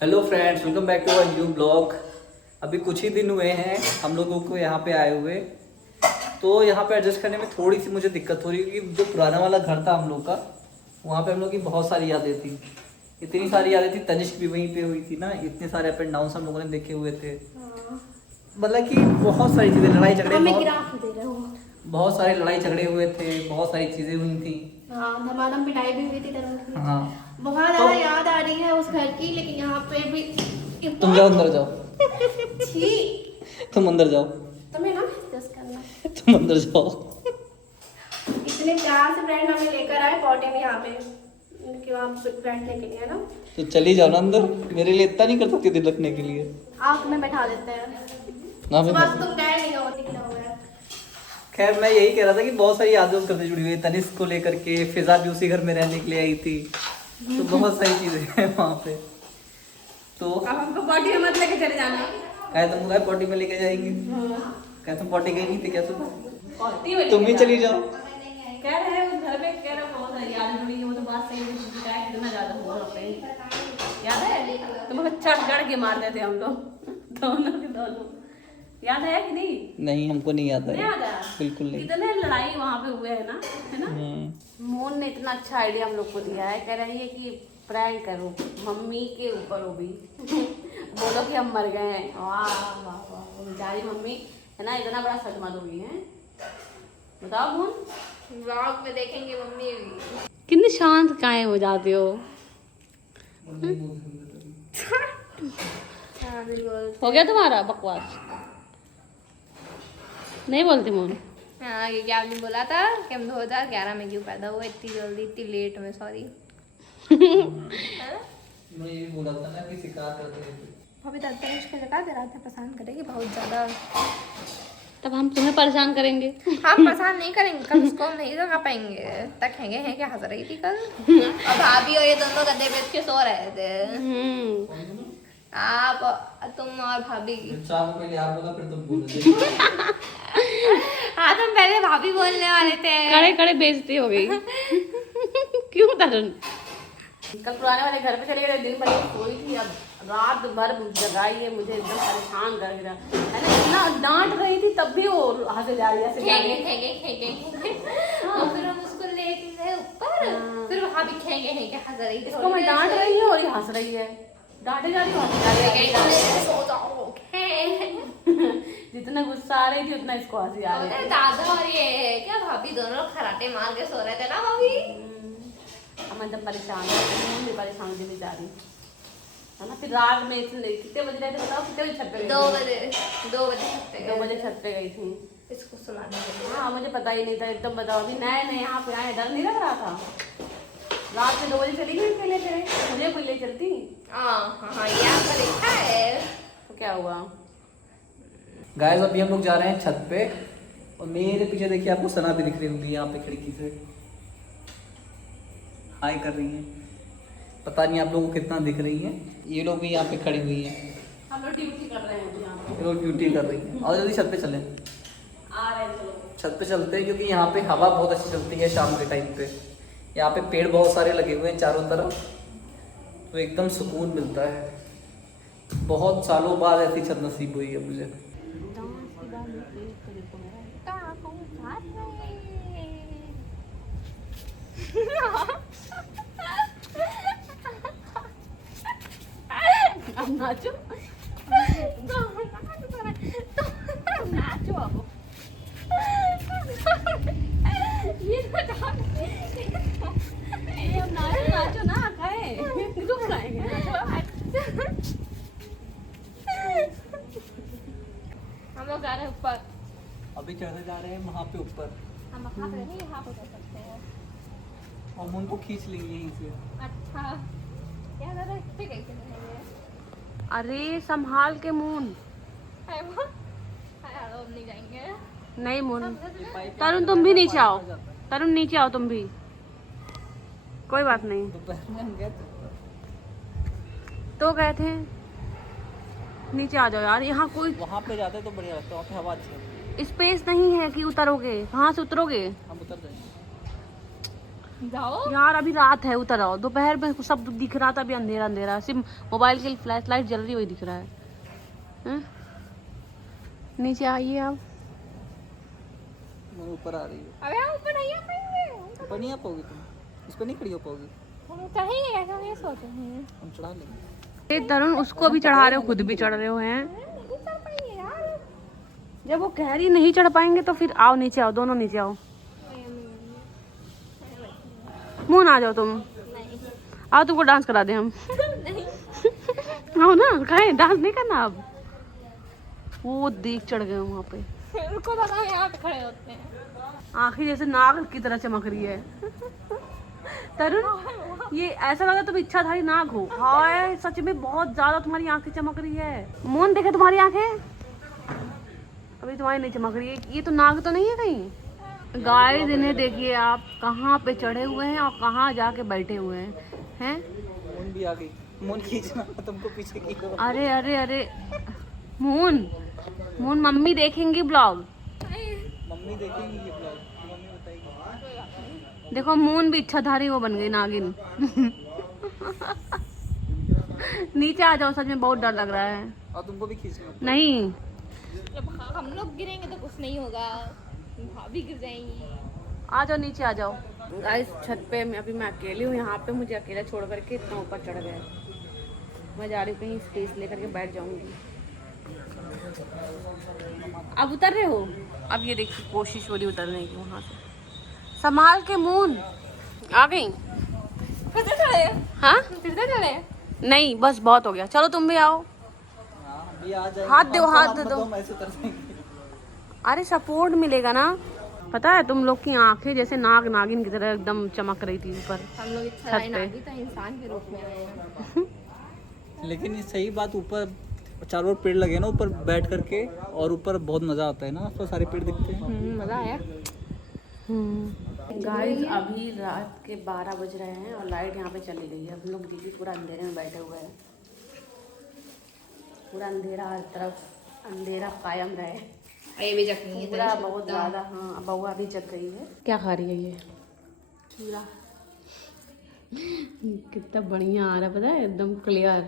Hello friends, welcome back to our new blog. अभी कुछ ही दिन हुए हैं हम लोगों को यहाँ पे आए हुए, तो यहाँ पे एडजस्ट करने में थोड़ी सी मुझे दिक्कत हो रही है क्योंकि जो पुराना वाला घर था हम लोग का, वहाँ पे हम लोग की बहुत सारी यादें थी। इतनी सारी यादें थी, तनिष्क भी वहीं पे हुई थी ना, इतने सारे अप एंड डाउन हम लोगों ने देखे हुए थे। मतलब कि बहुत सारी चीज़ें, लड़ाई झगड़े, बहुत सारे लड़ाई झगड़े हुए थे, बहुत सारी चीज़ें हुई थी। हाँ, धमाधम पिटाई भी हुई थी तरह की। हाँ, बहुत ज्यादा याद आ रही है उस घर की, लेकिन यहाँ पे भी तुम जाओ अंदर जाओ। छी, तुम अंदर जाओ। तुम्हें ना डिस्कस करना। तुम अंदर जाओ। इतने प्यार से फ्रेंड हमें लेकर आए पॉटी में यहाँ पे कि वहाँ पे बैठने के लिए, है ना। तो चली जाओ ना अंदर, मेरे लिए इतना नहीं कर सकती दिल रखने के लिए। आप तुम्हें बैठा देते हैं। ना सुबह से तुम गए नहीं हो, निकला हुआ है। खैर, मैं यही कह रहा था कि बहुत सारी यादें उस घर से जुड़ी हुई है। तनिष्क को लेकर के, फिजा भी उसी घर में रहने के लिए आई थी, तो बहुत सारी चीजें हैं वहाँ पे। तो अब हमको पॉटी में मत लेके चले जाना। कहे तुम गए पॉटी में लेके जाएंगे, कहे तुम पॉटी गई नहीं थी क्या सुबह? तुम ही चली जाओ। कह रहे हैं उस घर पे, कह रहे बहुत सारी यादें जुड़ी हैं, वो तो बात सही है। शिकायत कितना ज्यादा हुआ वहाँ पे, याद है? तुमको चढ़ चढ़ के मारते थे हम लोग दोनों के दोनों, याद है कि नहीं? नहीं, हमको नहीं आता नहीं है, याद है? बिल्कुल नहीं। कितने लड़ाई वहाँ पे हुए है ना। मोन ने इतना अच्छा आइडिया हम लोग को दिया है, कह रही है कि प्रैंक करो मम्मी के ऊपर, वो भी बोलो कि हम मर गए हैं। वाह वाह वाह, वो बेचारी मम्मी है ना, इतना बड़ा सदमा दोगी है। बताओ मोन, व्लॉग में देखेंगे मम्मी भी। कितनी शांत काहे हो जाते हो? हाँ बिल्कुल। हो गया तुम्हारा बकवास? नहीं बोलती मोन? हाँ, ये क्या आपने बोला था कि हम 2011 में क्यों पैदा हुए, इतनी जल्दी, इतनी लेट में, सॉरी। मैं ये बोला था ना कि शिकार करते थे। अभी तक तनिष्क की जगह रात में परेशान करेगी बहुत ज्यादा। तब हम तुम्हें परेशान करेंगे। हम परेशान नहीं करेंगे, कल उसको हम नहीं लगा पाएंगे। तक हैंगे हैं क्या हंस रही थी कल। और भाभी और ये दोनों गद्दे पे के सो रहे थे। आप, तुम और भाभी। शाम को पहले आप बोला, फिर तुम बोले। हाँ, तुम पहले भाभी बोलने वाले थे। कड़े कड़े बेइज्जती हो गई। क्यों तरुण? कल पुराने वाले घर पे चले गए, दिन भर सोई थी, अब रात भर जगाई है, मुझे एकदम परेशान कर दिया है ना। इतना डांट रही थी तब भी वो हंसे जा रही है, ऐसे जा रही है। खेंगे। और फिर हम उसको लेके गए ऊपर, फिर भाभी खेंगे हंस रही थी। इसको मैं डांट रही हूँ और ये हंस रही है, डांटे जा रही हूँ, हंसी जा रही है। सो जाओ। जितना गुस्सा आ रही थी उतना इसको हंसी आ रही है। दादा और ये क्या भाभी दोनों खराटे मार के सो रहे थे ना भाभी। अब मैं एकदम परेशान हूँ, भी परेशान होती बेचारी है ना। फिर रात में कितने बजे रहे थे बताओ? कितने बजे छत पे गई? 2 बजे 2 बजे छत पे गई थी। इसको सुलाने के लिए। हाँ, मुझे पता ही नहीं था एकदम। बताओ, अभी नए नए यहाँ पे आए, डर नहीं लग रहा था? रात में 2 बजे चली गई अकेले, फिर मुझे कोई ले चलती? हाँ, ये आपका देखा है। तो क्या हुआ? गाइस, अभी हम लोग जा रहे हैं छत पे, और मेरे पीछे देखिए आपको सना भी दिख रही होगी यहाँ पे खिड़की से, हाय कर रही हैं। पता नहीं आप लोगों को कितना दिख रही हैं। ये लोग भी यहाँ पे खड़ी हुई हैं, हम लोग ड्यूटी कर रहे हैं यहाँ पे। ये लोग ड्यूटी कर रही हैं। और जल्दी छत पे चलें, आ रहे हैं, चलो छत पे चलते हैं क्योंकि यहाँ पे हवा बहुत अच्छी चलती है शाम के टाइम पे। यहाँ पे पेड़ बहुत सारे लगे हुए हैं चारों तरफ, तो एकदम सुकून मिलता है। बहुत सालों बाद ऐसी छत नसीब हुई है मुझे। अब नाचो, नाचो अब। ये अब नाचो ना, खाए दुख खाएंगे। हम लोग जा रहे हैं ऊपर। अभी चढ़ने जा रहे हैं वहाँ पे ऊपर, हम वहाँ पे नहीं, यहाँ पे कर सकते हैं। और उनको खींच लेंगे यहीं से। अच्छा, क्या दादा इतने कैसे नहीं अरे संभाल के मून। है वो? हम नहीं जाएंगे। नहीं मून, तरुण तुम भी नीचे आओ, तरुण नीचे आओ तुम भी, कोई बात नहीं। दोपहर में हम गए तो गए थे, नीचे आ जाओ यार, यहाँ कोई वहाँ पे जाते तो बढ़िया लगता, वहाँ पे हवा अच्छी है। स्पेस नहीं है कि उतरोगे, कहाँ से उतरोगे? हम उतर जाएंगे। जाओ यार अभी रात है, उतर आओ। दोपहर में सब दिख रहा था, अभी अंधेरा अंधेरा, सिर्फ मोबाइल की फ्लैश लाइट जल रही वही दिख रहा है। हैं? नीचे आइए आप। मैं ऊपर आ रही हूँ। अबे हम ऊपर नहीं आ पाएंगे, ऊपर नहीं आ पाओगी तुम, इस पर नहीं खड़ी हो पाओगी। हम चढ़ेंगे कैसे, हम ये सोच रहे हैं। हम चढ़ा लेंगे। ये तरुण उसको भी चढ़ा रहे हो, खुद भी चढ़ रहे हो हैं। नहीं चढ़ पाएंगे यार। जब वो कह रही नहीं चढ़ पाएंगे तो फिर आओ नीचे आओ, दोनों नीचे आओ। मुन आ जाओ तुम, नहीं आओ तुमको डांस करा दे हम। नहीं आओ ना, कहे डांस नहीं करना अब। वो देख चढ़ गए वहाँ पे, रुको बस हम यहाँ पे खड़े होते हैं। आंखें जैसे नाग की तरह चमक रही है। तरुण ये ऐसा लगा तुम इच्छाधारी नाग हो। हाय सच में बहुत ज्यादा तुम्हारी आंखें चमक रही है। मोन देखे तुम्हारी आंखें, अभी तुम्हारी नहीं चमक रही है। ये तो नाग तो नहीं है कहीं। गाइस इन्हें देखिए आप, कहाँ पे चढ़े हुए हैं और कहाँ जाके बैठे हुए हैं। मून भी आ गई। मून खींचना तुमको पीछे की हो। अरे अरे अरे मून, मून मम्मी देखेंगी ब्लॉग। मम्मी देखेंगी ये ब्लॉग, मम्मी बताएगी। देखो मून भी इच्छाधारी वो बन गई नागिन। नीचे आ जाओ, सच में बहुत डर लग रहा है। और तुमको भी खींचना। नहीं जब हम लोग गिरेंगे तो कुछ नहीं होगा, भाभी गिर जाएंगी। आ जाओ नीचे आ जाओ। गाइस छत पे मैं अकेली हूँ यहाँ पे, मुझे अकेला छोड़ करके इतना ऊपर चढ़ गए। मैं जा रही हूँ कहीं स्पेस लेकर के बैठ जाऊंगी। अब उतर रहे हो? अब ये देखिए कोशिश हो रही उतरने की वहाँ से। संभाल के मून, आ गई? फिर से चढ़े? हाँ फिर से चढ़े? नहीं बस बहुत हो गया, चलो तुम भी आओ। हाँ, भी आ जाएंगे। हाथ दो, हमको हाथ मत दो। हम ऐसे उतर जाएंगे। अरे सपोर्ट मिलेगा ना। पता है तुम लोग की आंखें जैसे नाग नागिन की तरह एकदम चमक रही थी ऊपर। हम लोग इच्छा छत पे। नागी तो इंसान के रूप में आए हैं। लेकिन ये सही बात, ऊपर चारों ओर पेड़ लगे ना ऊपर बैठ करके, और ऊपर बहुत मजा आता है ना, तो सारे पेड़ दिखते हैं। मजा आया। गाइस अभी रात के 12 बज रहे हैं और लाइट यहाँ पे चली गई है। हम लोग दीदी पूरा अंधेरे में बैठे हुए हैं, पूरा अंधेरा, हर तरफ अंधेरा कायम रहे। ये भी जख्मी है पूरा बहुत ज़्यादा। हाँ बउआ भी जग गई है। क्या खा रही है ये? चूड़ा। कितना बढ़िया आ रहा है पता है, एकदम क्लियर।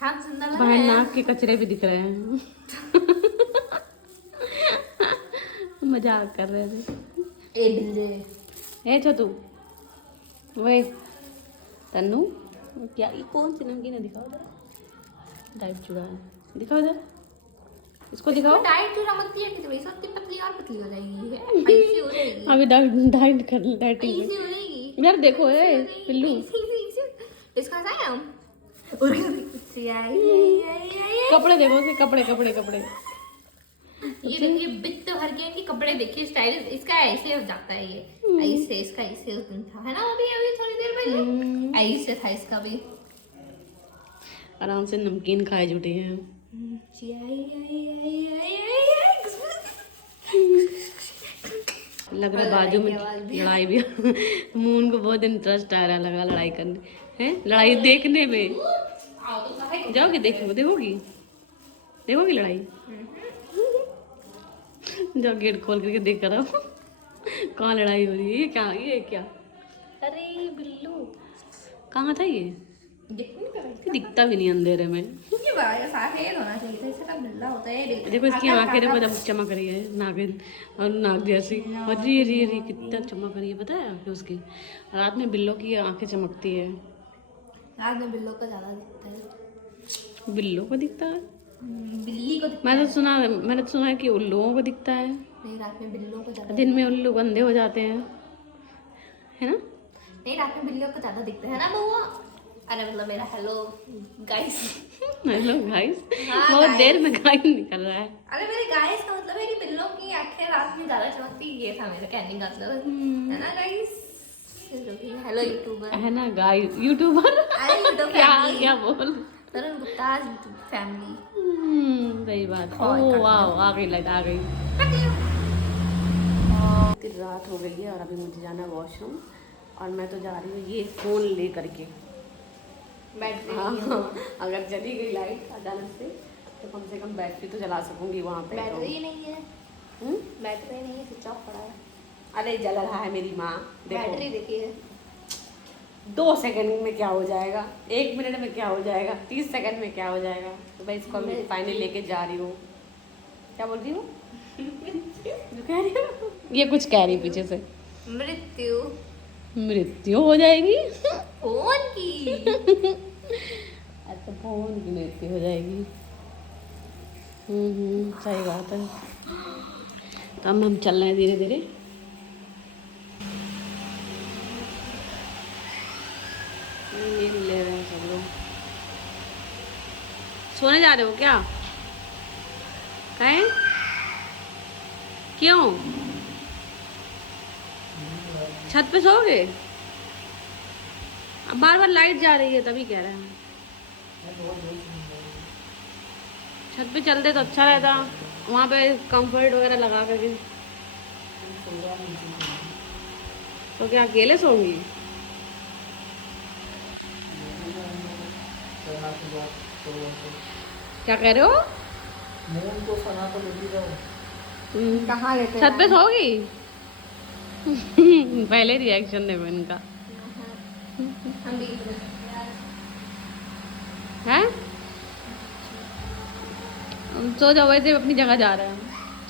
हाँ सुंदर लग बाहर रहा है। नाक के कचरे भी दिख रहे हैं। मजाक कर रहे थे। ए बिल्ले। ए छोटू, वही तन्नू, क्या ये कौन सी नमकीन है? दिखाओ जरा। डाइट चूड़ा है, दिखाओ जरा, इसको दिखाओ। डाइट चूड़ा मत दिया कि वैसे इतनी पतली और पतली हो जाएगी। ऐसी हो जाएगी। अभी डाइट कर डाइटिंग ऐसी हो जाएगी। यार देखो ए पिल्लू, इसका सायम और कपड़े देखो उसके, कपड़े कपड़े कपड़े। ये देखिए बित्त भर के कि कपड़े देखिए, स्टाइल इसका ऐसे हो जाता है। ये ऐसे, इसका ऐसे उस दिन था है ना, अभी अभी थोड़ी देर पहले ऐसे था इसका भी। आराम से नमकीन खाए जुटे हैं। लग रहा है बाजू में लड़ाई भी। मून को बहुत इंटरेस्ट आ रहा है, लगा लड़ाई करने हैं, लड़ाई देखने में। जाओगी देखोगी, देखोगी देखोगी लड़ाई? जाओ गेट खोल करके देख कर आओ। कहाँ लड़ाई हो रही है? ये क्या? अरे बिल्लू कहाँ था ये? दिखता भी नहीं अंधेरे में। ये बड़ा सफेद होना चाहिए था, इसका बिल्ला होता है। देखो इसकी आंखें देखो जब चमक रही है नागिन और नाग जैसी। और री कितना चमक रही है पता है आंखें उसकी। रात में बिल्लों की आंखें चमकती है। रात में बिल्लों का ज्यादा दिखता है। बिल्लों को दिखता है? बिल्ली को दिखता मैंने तो सुना है कि उल्लुओं को दिखता है। नहीं, रात में बिल्लों को ज्यादा। दिन में उल्लू अंधे हो जाते हैं, है ना? नहीं, रात में बिल्लियों को ज्यादा दिखता है ना बउआ। अरे मतलब मेरा हेलो गाइस। Hello guys. हाँ, बहुत guys। देर में गाइस निकल रहा है। अरे मेरे गाइस का मतलब है कि बिल्लों की आंखें रात में ज्यादा चमकती। ये था मेरा कहने का मतलब, है ना गाइस? हेलो यूट्यूबर, है ना गाइस? यूट्यूबर अरे यूट्यूब क्या बोल? तरुण गुप्ता यूट्यूब फैमिली। सही बात। और ओह काट वाह, आ गई लाइट, आ गई। रात हो गई है और अभी मुझे जाना है वॉशरूम, और मैं तो जा रही हूँ ये फोन ले करके। बैटरी हाँ, अगर चली गई लाइट अचानक से तो कम से कम बैटरी तो जला सकूंगी वहाँ पे। बैटरी नहीं है, हम्म? बैटरी नहीं है, स्विच ऑफ पड़ा है। अरे जल रहा है मेरी माँ, देखो। बैटरी देखिए। 2 सेकंड में क्या हो जाएगा, 1 मिनट में क्या हो जाएगा, 30 सेकंड में क्या हो जाएगा। तो भाई इसको मैं फाइनली लेके जा रही हूँ। क्या बोल रही हूँ? जो कह रही हूँ ये कुछ कह रही पीछे से। मृत्यु मृत्यु हो जाएगी। फोन की। अच्छा फोन की मृत्यु हो जाएगी। सही बात है। तो हम चल रहे हैं धीरे धीरे। ले रहे हैं सब लोग। सोने जा रहे हो क्या? कहें क्यों? छत पे सोओगे? अब बार बार लाइट जा रही है तभी कह रहे हैं। छत पे चलते तो अच्छा रहता, वहाँ पे कंफर्ट वगैरह लगा करके। तो क्या अकेले सोऊंगी? क्या कह रहे हो? मून को सना तो लगी जाओ। कहाँ लेते छत पे सोओगी? पहले रिएक्शन देखो इनका हम भी है। सो जाओ, वैसे अपनी जगह जा रहे हैं।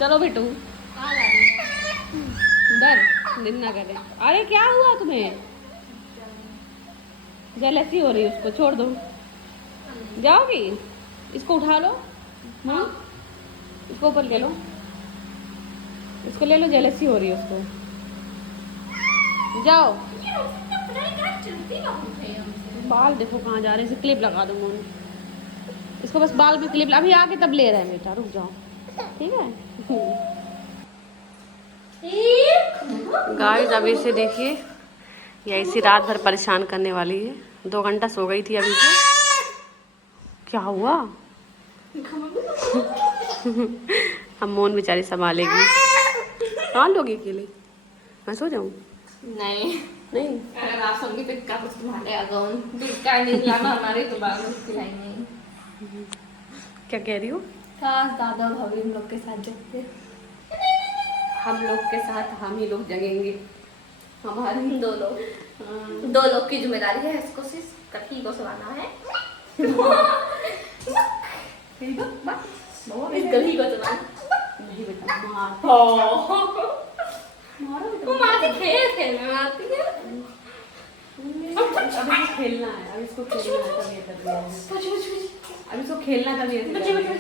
चलो बेटू कहाँ जा रही है? डर दिन ना करे। अरे क्या हुआ तुम्हें? जेलसी हो रही है उसको, छोड़ दो। जाओगी? इसको उठा लो। हाँ इसको ऊपर ले लो, इसको ले लो, जेलसी हो रही है उसको। जाओ। बाल देखो कहाँ जा रहे हैं, इसे क्लिप लगा दूंगा इसको, बस बाल में क्लिप। अभी आके तब ले रहे हैं बेटा, रुक जाओ ठीक है। गाइस अभी से देखिए, ये ऐसी रात भर परेशान करने वाली है। 2 घंटा सो गई थी अभी से। क्या हुआ? हम मोन बेचारी संभालेगी। कहाँ लोगी अकेले? मैं सो जाऊँ? नहीं नहीं अगर आप सबकी तो क्या कुछ तुम्हारे अगौन दूध का नहीं लाना हमारे तो बाल खिलाएंगे। क्या कह रही हो? काश दादा भाभी हम लोग के साथ जगते। हम लोग के साथ हम ही लोग जगेंगे। हमारे 2 लोग, 2 लोग की जिम्मेदारी है। इसको सिर्फ कठी को सुनाना है। इस गधी को सुनाना नहीं बेटा वो मारती खेल में मारती है। अभी इसको खेलना है, अभी इसको खेलना है तभी ये कर रही है। अभी इसको खेलना तभी ये कर रही है।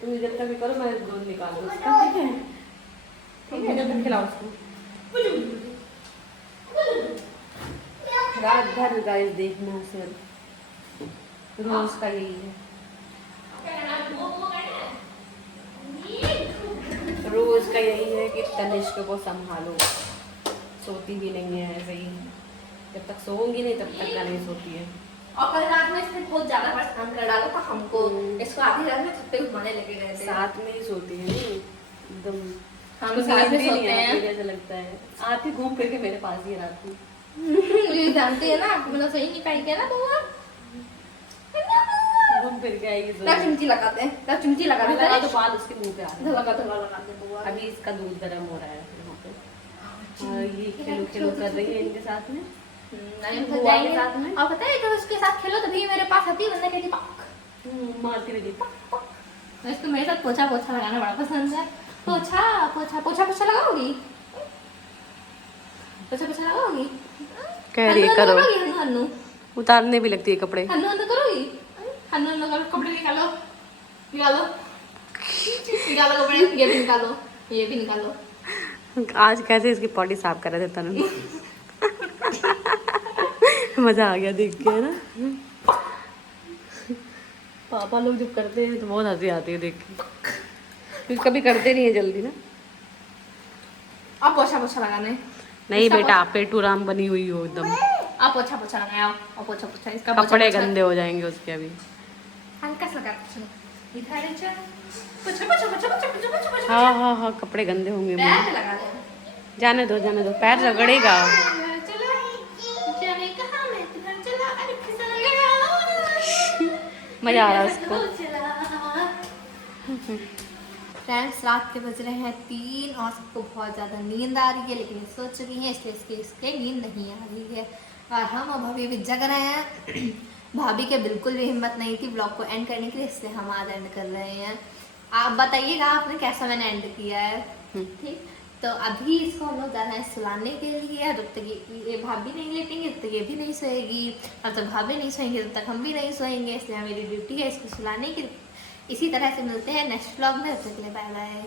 तुम जब तक करो मैं गोंद निकाल दूँ उसका, ठीक है? ठीक है जब तक खिलाओ उसको। रात भर गाइस देखना सिर्फ रोज का यही है। रोज का यही है कि तनिष्क को संभालो। सोती भी नहीं है ऐसे ही, जब तक सोऊंगी नहीं तब तक नहीं सोती है। और कल रात में इसने बहुत ज्यादा परेशान कर डाला था हमको। इसको आधी रात में छत पे घुमाने लगे गए थे। साथ में ही सोती है नहीं एकदम। हम उसको साथ में नींद ही सोते नहीं आती हैं। जैसे लगता है। आती घूम फिर के मेरे पास ही है रात में। ये जानती है ना, मतलब सही नहीं पाई क्या ना बुआ। घूम फिर के आएगी क्या चिमटी लगाते हैं, क्या चिमटी लगाते लगा हैं। तो बाल उसके मुंह पे आ रहा लगा तो लगाते हैं बुआ। है। अभी इसका दूध गर्म हो रहा है वहाँ पे। और ये खेलो खेलो कर रही है इनके साथ में। नहीं बुआ तो के जाएंगे साथ में? और पता है तो उसके साथ खेलो तभी मेरे पास आती है, वरना कहती पक। मारती रही। इसको मेरे साथ पोछा पोछा लगाना बड़ा पसंद है। पोछा पोछा पोछा पोछा लगाओगी? पोछा पोछा लगाओगी? कह रही है करो। हन्नू हन्नू उतारने भी लगती है कपड़े। हन्नू हन्नू करोगी? हन्नू हन्नू करो, कपड़े निकालो निकालो निकालो कपड़े। ये भी निकालो, ये भी निकालो। आज कैसे इसकी पॉटी साफ कर रहे थे तनु। मजा आ गया देख के, है ना? पापा लोग जब करते हैं तो बहुत हंसी आती है देख के, क्योंकि कभी करते नहीं है जल्दी ना। अब पोछा पोछा लगाने नहीं बेटा, पेटू राम बनी हुई हो एकदम। आप पोछा पोछा लगाओ और पोछा पोछा इसका कपड़े गंदे हो जाएंगे उसके अभी। हल्का सा लगा चलो इधर चल पोछा पोछा पोछा पोछा पोछा पोछा पोछा हाँ हाँ हाँ कपड़े गंदे होंगे। पैर पे लगा दे। जाने दो, पैर रगड़ेगा। चलो जाने कहाँ मैं इधर चला, अरे फिसल गया। मजा आ रहा है उसको। चला फ्रेंड्स रात के बज रहे हैं 3 और सबको बहुत ज़्यादा नींद आ रही है, लेकिन ये सो चुकी हैं इसलिए इसके नींद नहीं आ रही है। और हम और भाभी भी जग रहे हैं। भाभी के बिल्कुल भी हिम्मत नहीं थी ब्लॉग को एंड करने के लिए, इसलिए हम आज एंड कर रहे हैं। आप बताइएगा आपने कैसा मैंने एंड किया है। ठीक, तो अभी इसको हम लोग जा रहे हैं सुलाने के लिए। जब तक ये भाभी नहीं लेटेंगे तब तक ये भी नहीं सोएगी, और जब भाभी नहीं सोएंगे तब तक हम भी नहीं सोएंगे, इसलिए मेरी ड्यूटी है इसको सुलाने की। इसी तरह से मिलते हैं नेक्स्ट व्लॉग में, तब तक के लिए बाय बाय।